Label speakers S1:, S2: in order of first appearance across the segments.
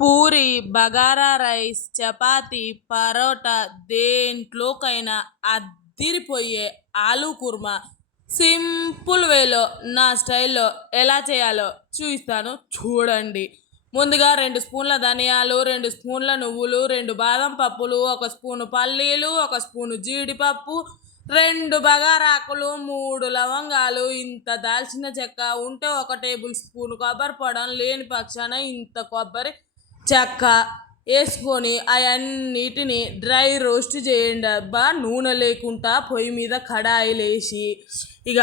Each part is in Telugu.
S1: పూరి బగారా రైస్ చపాతి పరోటా దేంట్లోకైనా అద్దిరిపోయే ఆలు కుర్మా. సింపుల్ వేలో నా స్టైల్లో ఎలా చేయాలో చూపిస్తాను చూడండి. ముందుగా రెండు స్పూన్ల ధనియాలు రెండు స్పూన్ల నువ్వులు రెండు బాదం పప్పులు ఒక స్పూను పల్లీలు ఒక స్పూను జీడిపప్పు రెండు బగారాకులు మూడు లవంగాలు ఇంత దాల్చిన చెక్క ఉంటే ఒక టేబుల్ స్పూన్ కొబ్బరి పొడం లేని పక్షాన ఇంత కొబ్బరి చెక్క వేసుకొని అవన్నిటిని డ్రై రోస్ట్ చేయండి అబ్బా. నూనె లేకుండా పొయ్యి మీద కడాయిలు వేసి ఇక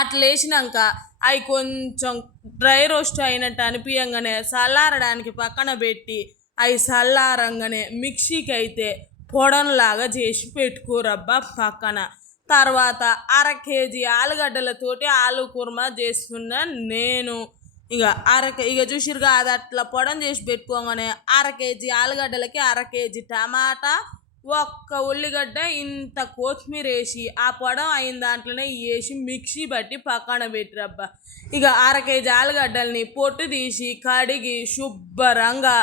S1: అట్లా వేసినాక అవి కొంచెం డ్రై రోస్ట్ అయినట్టు అనిపించగానే చల్లారడానికి పక్కన పెట్టి అవి చల్లారంగానే మిక్సీకి అయితే పొడంలాగా చేసి పెట్టుకోరబ్బా పక్కన. తర్వాత అర కేజీ ఆలుగడ్డలతోటి ఆలు కుర్మా చేసుకున్న నేను. ఇక అర కే- ఇక చూసిరుగా అది అట్లా పొడం చేసి పెట్టుకోగానే అర కేజీ ఆలుగడ్డలకి అర కేజీ టమాటా ఒక్క ఉల్లిగడ్డ ఇంత కొత్తిమీర వేసి ఆ పొడం అయిన దాంట్లోనే వేసి మిక్సీ బట్టి పక్కన పెట్టిరబ్బా. ఇక అర కేజీ ఆలుగడ్డల్ని పొట్టు తీసి కడిగి శుభ్రంగా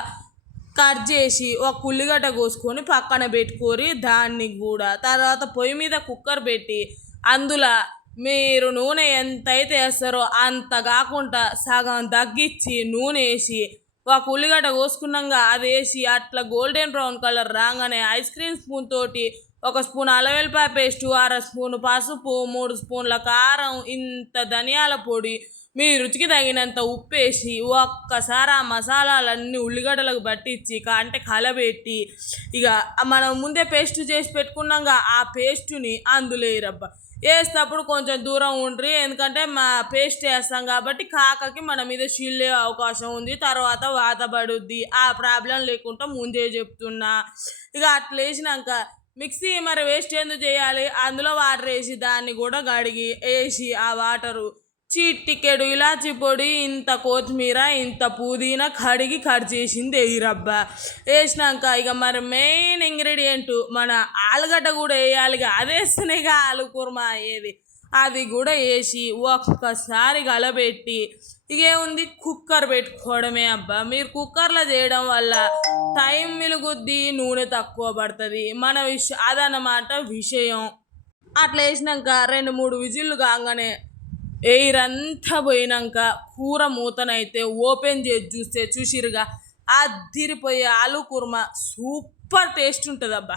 S1: కట్ చేసి ఒక ఉల్లిగడ్డ కోసుకొని పక్కన పెట్టుకొని దాన్ని కూడా. తర్వాత పొయ్యి మీద కుక్కర్ పెట్టి అందులో మీరు నూనె ఎంతైతే వేస్తారో అంత కాకుండా సగం తగ్గించి నూనె వేసి ఒక ఉల్లిగడ్డ కోసుకున్నాక అది వేసి అట్లా గోల్డెన్ బ్రౌన్ కలర్ రాగానే ఐస్ క్రీమ్ స్పూన్ తోటి ఒక స్పూన్ అల్లవెల్లిపాయ పేస్టు అర స్పూన్ పసుపు మూడు స్పూన్ల కారం ఇంత ధనియాల పొడి మీ రుచికి తగినంత ఉప్పు వేసి ఒక్కసారి ఆ మసాలాలన్నీ ఉల్లిగడ్డలకు పట్టించి అంటే కలబెట్టి ఇక మనం ముందే పేస్ట్ చేసి పెట్టుకున్నాక ఆ పేస్టుని అందులేరబ్బా వేసేటప్పుడు కొంచెం దూరం ఉండ్రి ఎందుకంటే మా పేస్ట్ వేస్తాం కాబట్టి కాకకి మన మీద షిల్లే అవకాశం ఉంది తర్వాత వాత పడుద్ది ఆ ప్రాబ్లం లేకుండా ముందే చెప్తున్నా. ఇక అట్లా వేసినాక మిక్సీ మరి వేస్ట్ ఎందుకు చేయాలి? అందులో వాటర్ వేసి దాన్ని కూడా కడిగి వేసి ఆ వాటరు చిట్టికెడు ఇలాచి పొడి ఇంత కొత్తిమీర ఇంత పుదీనా కడిగి కట్ చేసింది వేయరబ్బా వేసినాక ఇక మరి మెయిన్ ఇంగ్రీడియంట్ మన ఆలుగడ్డ కూడా వేయాలి అది వేస్తేనేగా ఆలు కుర్మ అయ్యేది అది కూడా వేసి ఒక్కసారి కలబెట్టి ఇక ఏముంది? కుక్కర్ పెట్టుకోవడమే అబ్బా. మీరు కుక్కర్లో చేయడం వల్ల టైం మిలుగుద్ది నూనె తక్కువ పడుతుంది. మన విష అదన్నమాట విషయం. అట్లా వేసినాక రెండు మూడు విజిల్లు కాగానే ఎయిరంతా పోయినాక కూర మూతనైతే ఓపెన్ చేసి చూస్తే చూసిరుగా. అద్దిరిపోయే ఆలు కుర్మా సూపర్ టేస్ట్ ఉంటుంది అబ్బా